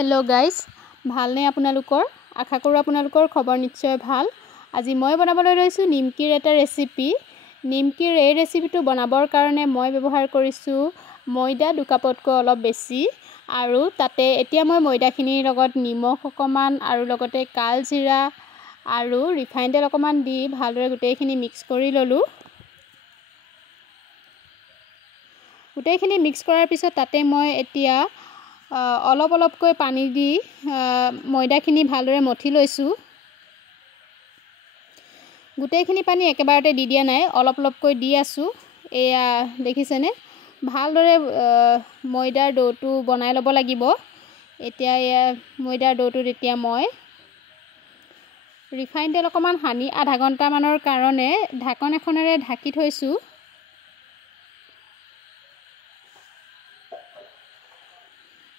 hello guys ভালনে আপোনালোকৰ আশা কৰো আপোনালোকৰ খবৰ নিশ্চয় ভাল আজি মই বনাবলৈ লৈছো নিমকিৰ এটা ৰেচিপি নিমকিৰ এই ৰেচিপিটো বনাবৰ কাৰণে মই ব্যৱহাৰ কৰিছো ময়দা 2 কাপতকৈ অলপ বেছি আৰু তাতে এতিয়া মই ময়দাখিনিৰ লগত নিমখ অকমান আৰু লগতে কাল জিৰা আৰু ৰিফাইন তেল অকমান দি ভালদৰে গুটেইখিনি মিক্স কৰি ললো গুটেইখিনি মিক্স কৰাৰ পিছত তাতে মই এতিয়া অলপ অলপকৈ পানী দি ময়দাখিনি ভালদৰে মঠি লৈছো গুটেইখিনি পানী একেবাৰতে দি দিয়া নাই অলপ অলপকৈ দি আছো এয়া দেখিছেনে ভালদৰে ময়দাৰ ডোটো বনাই ল'ব লাগিব এতিয়া এয়া ময়দাৰ ডোটো এতিয়া মই ৰিফাইন তেল অকমান হানি আধা ঘণ্টা মানৰ কাৰণে ঢাকন এখনেৰে ঢাকি থৈছো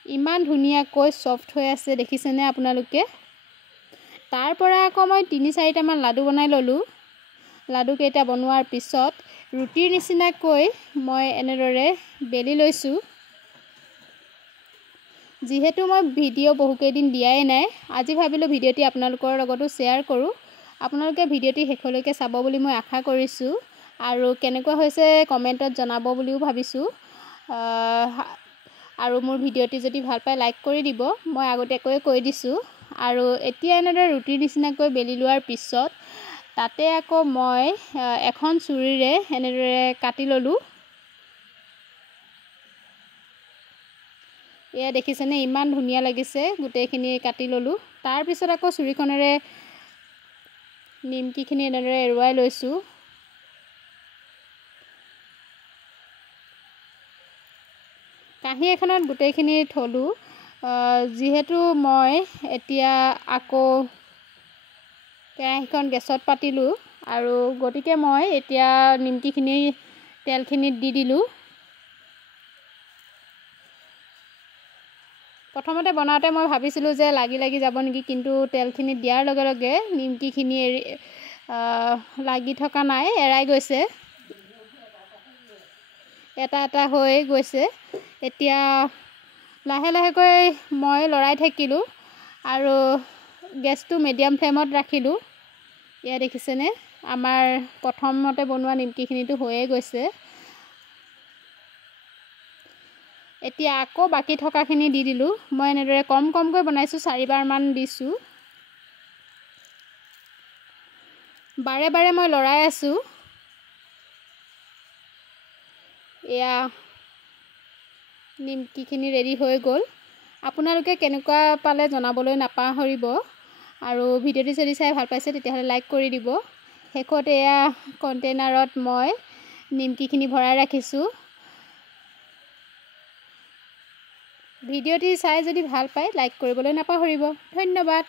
ইমান ধুনিয়াকৈ সফট হৈ আছে দেখিছেনে আপোনালোকে তাৰ পৰা আকৌ মই 3-4টা মান লাডু বনাই ললো লাডু কেইটা বনোৱাৰ পিছত ৰুটিৰ নিচিনাকৈ মই এনেদৰে বেলি লৈছো যেহেতু মই ভিডিও বহুকেই দিন দিয়াই নাই আজি ভাবিলো ভিডিওটি আপোনালোকৰ লগতো শেয়াৰ কৰো আপোনালোকে ভিডিওটি শেষলৈকে চাব বুলি মই আশা কৰিছো আৰু কেনেকুৱা হৈছে কমেন্টত জনাব বুলিও ভাবিছো আৰু মোৰ ভিডিওটি যদি ভাল পায় লাইক কৰি দিব মই আগতেকৈ কৈ দিছো আৰু এতিয়া এনেদৰে ৰুটিৰ নিচিনাকৈ বেলি লোৱাৰ পিছত তাতে আকৌ মই এখন চুৰিৰে এনেদৰে কাটি ললো এয়া দেখিছেনে ইমান ধুনিয়া লাগিছে গুটেইখিনি কাটি ললো তাৰ পিছত আকৌ চুৰিখনেৰে নিমকিখিনি এনেদৰে এৰুৱাই লৈছো কাহি এখনত গুটেইখিনি থলো যেহেতু মই এতিয়া আকৌ কেৰাহীখন গেছত পাতিলো আৰু গটিকে মই এতিয়া নিমকিখিনি তেলখিনিত দি দিলো প্ৰথমতে বনাওতে মই ভাবিছিলো যে লাগি যাব নেকি কিন্তু তেলখিনি দিয়াৰ লগে লগে নিমকিখিনি লাগি থকা নাই এৰাই গৈছে এটা হৈ গৈছে এতিয়া লাহে লাহেকৈ মই লৰাই থাকিলো আৰু গেছটো মিডিয়াম ফ্লেমত ৰাখিলো ইয়া দেখিছেনে আমাৰ প্ৰথমতে বনোৱা নিমকিখিনিটো হৈয়ে গৈছে এতিয়া আকৌ বাকি থকাখিনি দি দিলো মই এনেদৰে কমকৈ বনাইছো 4বাৰ মান দিছো বাৰে বাৰে মই লৰাই আছো এয়া নিমকিখিনি ৰেডি হৈ গল আপোনালোকে কেনেকুৱা পালে জনাবলৈ নাপাহৰিব আৰু ভিডিওটি যদি চাই ভাল পাইছে তেতিয়াহলে লাইক কৰি দিব হেকত এয়া কন্টেইনাৰত মই নিমকিখিনি ভৰাই ৰাখিছো ভিডিওটি চাই যদি ভাল পায় লাইক কৰিবলৈ নাপাহৰিব ধন্যবাদ